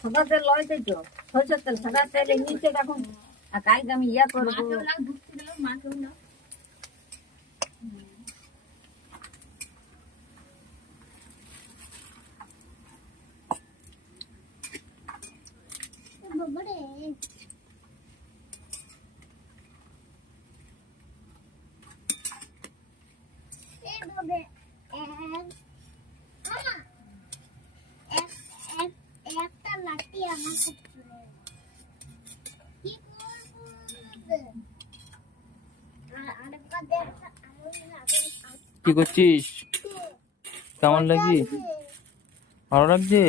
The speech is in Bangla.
সাদা তেল লইতে তো সরষের তেল সাদা তেলের নিচে দেখুন আর কাইকে আমি ইয়া করবো মাকেও না একটা লাঠি আমার কি করছিস? কেমন লাগছে? ভালো লাগছে?